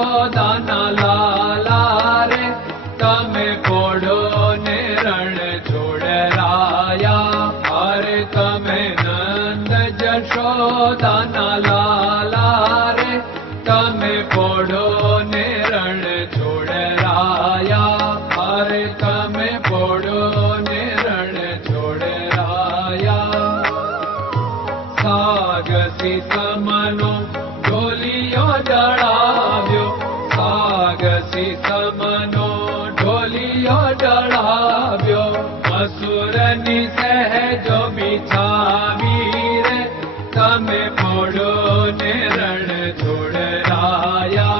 જશોદાના લાલા રે તમે પોડો ને રણ છોડરાયા. અરે તમે નંદ જશોદાના લાલા રે તમે પોડો ને રણ છોડરાયા. અરે તમે પોડો ને રણ છોડરાયા. સાગસી સમનો ઢોલિયો ડળાવ્યો, સાગસી સમનો ઢોલિયો ડળાવ્યો. મસૂરની સહેજો બિછાવી રે તમે પોડો ને રણ છોડરાયા.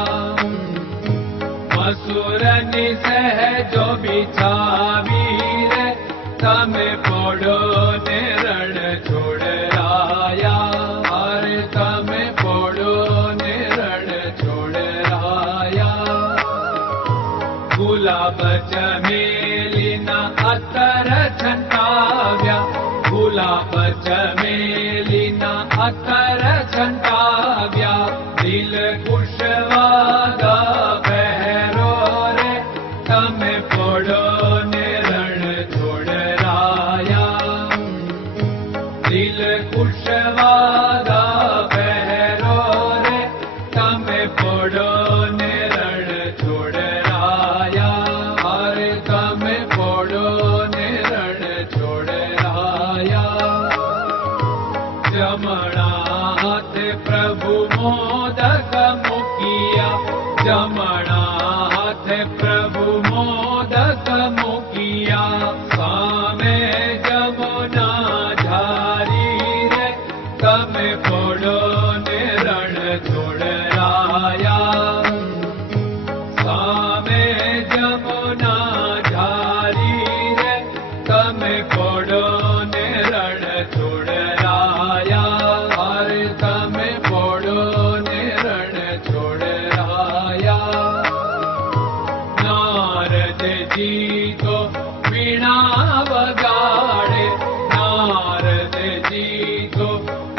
મસૂરની સહેજો બિછાવી રે તમે પોડો ને રણ છોડરાયા. અરે તમે પોડો ને રણ છોડરાયા. ગુલાબ ચમેલીના અત્તર છંટાવ્યા, ગુલાબ ચમેલીના અત્તર છંટાવ્યા. દિલ કુશવાદા પહેરો રે તમે પોડો ને રણ છોડરાયા. દિલ કુશવાદા પહેરો રે તમે પોડો ને રણ છોડરાયા. અરે તમે પોડો ને રણ છોડરાયા. જમણા હાથે પ્રભુ મોદક મૂકિયા, જમણા હાથે પ્રભુ મોદક મૂકિયા. સામે જમુના ઝારી રે તમે પોડો ને રણ છોડરાયા. સામે જમુના ઝારી રે તમે પોડો ને રણ છોડરાયા. અરે તમે પોડો ને રણ છોડરાયા. નારદજી તો વીણા વગાડે, નારદજી તો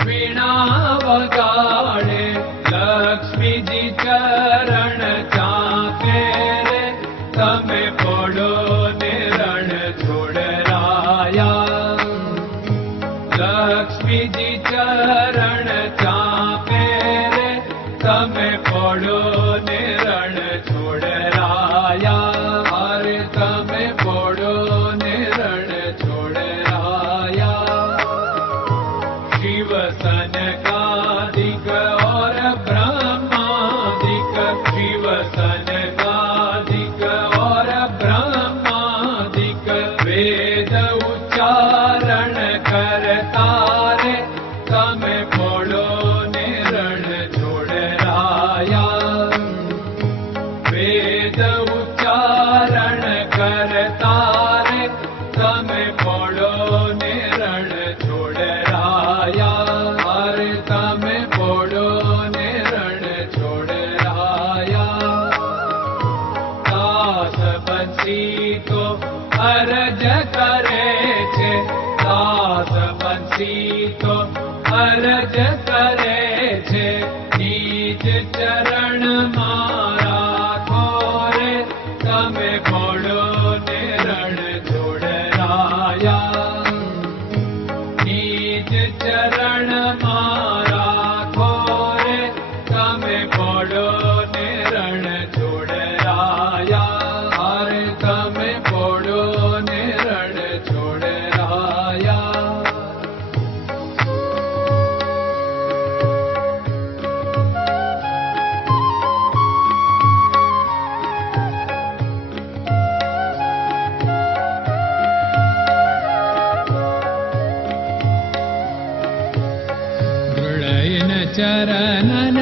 વીણા વગાડે. લક્ષ્મીજી ચરણ ચાકે રે તમે પોડો ને રણ છોડરાયા. લક્ષ્મીજી ચરણ ચાપે રે તમે પોડો ને રણ છોડરાયા. અરે તમે પોડો ને રણ છોડરાયા. શિવ સનકાદિક और ब्रह्मादिक, शिव सनकादिक और ब्रह्मादिक. वेद उच्चारण करता रे તમે પોડો ને રણ છોડરાયા. વેદ ઉચ્ચારણ કરતા રે તમે પોડો ને રણ છોડરાયા. અરે તમે પોડો ને રણ છોડરાયા. દાસ બંસી તો અરજ કરે છે, દાસ બંસી તો અરજ કરે છે. નીચ ચરણ મારા ખોરે તમે પોડો ને રણ છોડરાયા. નીચ ચરણ મારા ખોરે તમે પોડો ને રણ છોડરાયા. અરે તમે પોડો ને રણ છોડરાયા. ચરણન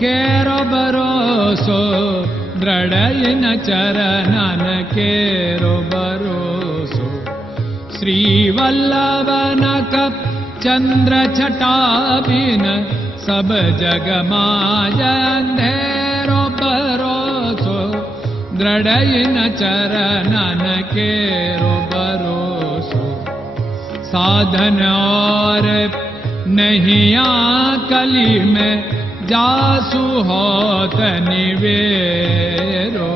કેરો ભરોસો, દ્રઢયન ચરણન કેરો ભરોસો. શ્રી વલ્લભન કપ ચંદ્ર છટાબિન સબ જગમાં અંધેરો ભરોસો. દ્રઢયન ચરણન કેરો ભરોસો. साधन और नहीं कली में जासु होत निवेरो।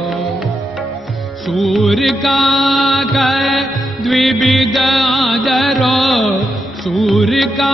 सूर्य का कै द्विविध आदरो, सूर्य का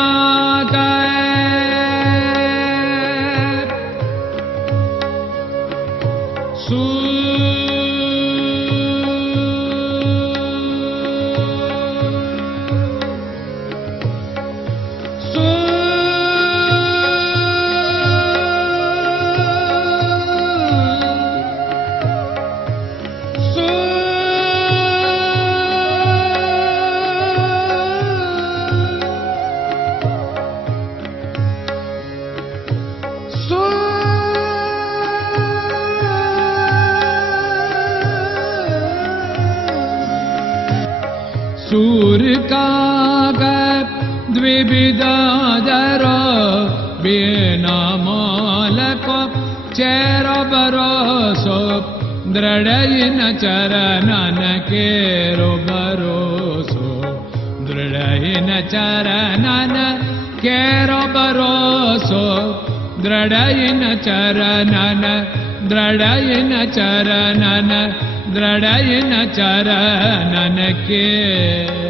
सूर्य का द्विविधादरो, बिना मोल को चेर भरोसो, दृढ़ चरणन केरो भरोसो, दृढ़ चरणन केरो भरोसो, दृढ़ चरणन, दृढ़ चरणन, दृढ़ चरणन के।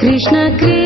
Krishna Krishna